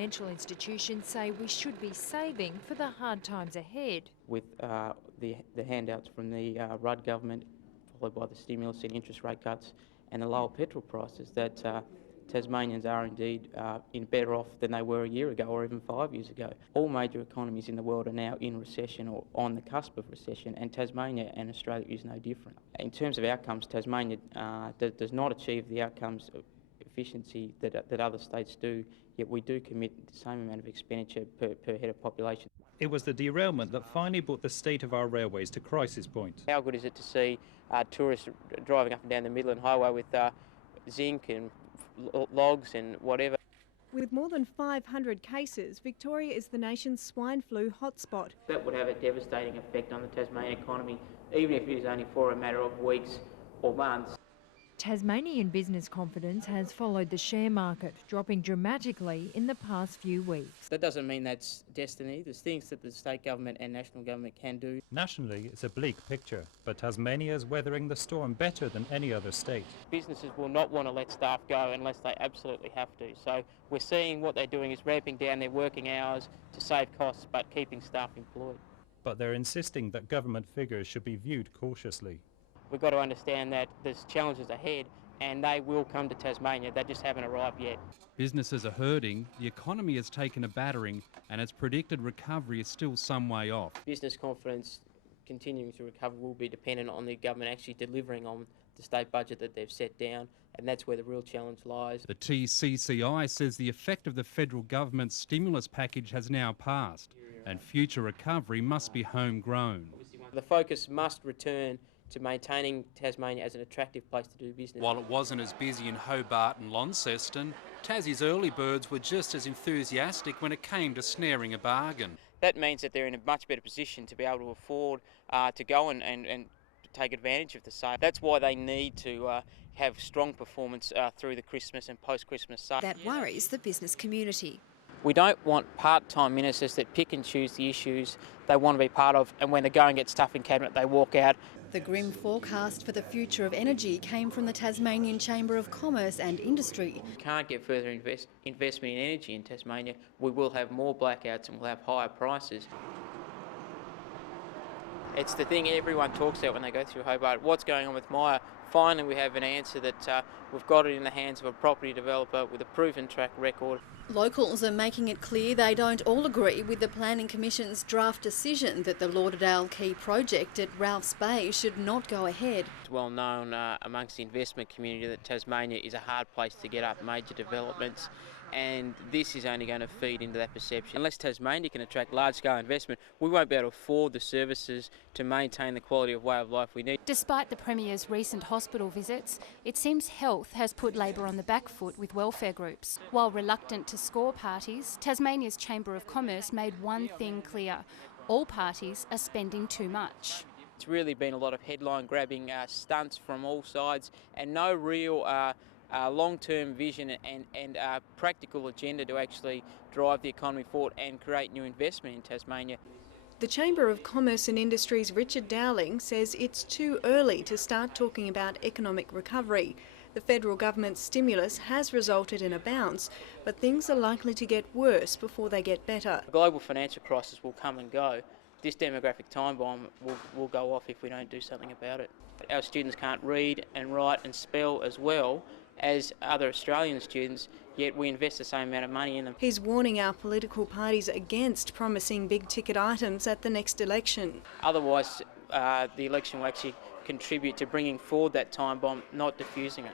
financial institutions say we should be saving for the hard times ahead. With the handouts from the Rudd government, followed by the stimulus and interest rate cuts and the lower petrol prices, that Tasmanians are indeed better off than they were a year ago or even 5 years ago. All major economies in the world are now in recession or on the cusp of recession, and Tasmania and Australia is no different. In terms of outcomes, Tasmania does not achieve the outcomes of efficiency that other states do, yet we do commit the same amount of expenditure per head of population. It was the derailment that finally brought the state of our railways to crisis point. How good is it to see tourists driving up and down the Midland Highway with zinc and logs and whatever? With more than 500 cases, Victoria is the nation's swine flu hotspot. That would have a devastating effect on the Tasmanian economy, even if it is only for a matter of weeks or months. Tasmanian business confidence has followed the share market, dropping dramatically in the past few weeks. That doesn't mean that's destiny. There's things that the state government and national government can do. Nationally, it's a bleak picture, but Tasmania is weathering the storm better than any other state. Businesses will not want to let staff go unless they absolutely have to. So we're seeing what they're doing is ramping down their working hours to save costs but keeping staff employed. But they're insisting that government figures should be viewed cautiously. We've got to understand that there's challenges ahead and they will come to Tasmania, they just haven't arrived yet. Businesses are hurting, the economy has taken a battering and its predicted recovery is still some way off. Business confidence continuing to recover will be dependent on the government actually delivering on the state budget that they've set down, and that's where the real challenge lies. The Tcci says the effect of the federal government's stimulus package has now passed and future recovery must be homegrown. The focus must return to maintaining Tasmania as an attractive place to do business. While it wasn't as busy in Hobart and Launceston, Tassie's early birds were just as enthusiastic when it came to snaring a bargain. That means that they're in a much better position to be able to afford to go and take advantage of the sale. That's why they need to have strong performance through the Christmas and post-Christmas sale. That worries the business community. We don't want part-time ministers that pick and choose the issues they want to be part of, and when the going gets tough in Cabinet, they walk out. The grim forecast for the future of energy came from the Tasmanian Chamber of Commerce and Industry. We can't get further investment in energy in Tasmania. We will have more blackouts and we'll have higher prices. It's the thing everyone talks about when they go through Hobart. What's going on with Myer? Finally, we have an answer that we've got it in the hands of a property developer with a proven track record. Locals are making it clear they don't all agree with the Planning Commission's draft decision that the Lauderdale Quay project at Ralphs Bay should not go ahead. It's well known amongst the investment community that Tasmania is a hard place to get up major developments, and this is only going to feed into that perception. Unless Tasmania can attract large-scale investment, we won't be able to afford the services to maintain the quality of way of life we need. Despite the Premier's recent hospital visits, it seems health has put Labor on the back foot with welfare groups. While reluctant to score parties, Tasmania's Chamber of Commerce made one thing clear: all parties are spending too much. It's really been a lot of headline-grabbing stunts from all sides and no real long-term vision and practical agenda to actually drive the economy forward and create new investment in Tasmania. The Chamber of Commerce and Industry's Richard Dowling says it's too early to start talking about economic recovery. The federal government's stimulus has resulted in a bounce, but things are likely to get worse before they get better. The global financial crisis will come and go. This demographic time bomb will go off if we don't do something about it. Our students can't read and write and spell as well as other Australian students, yet we invest the same amount of money in them. He's warning our political parties against promising big-ticket items at the next election. Otherwise, the election will actually contribute to bringing forward that time bomb, not diffusing it.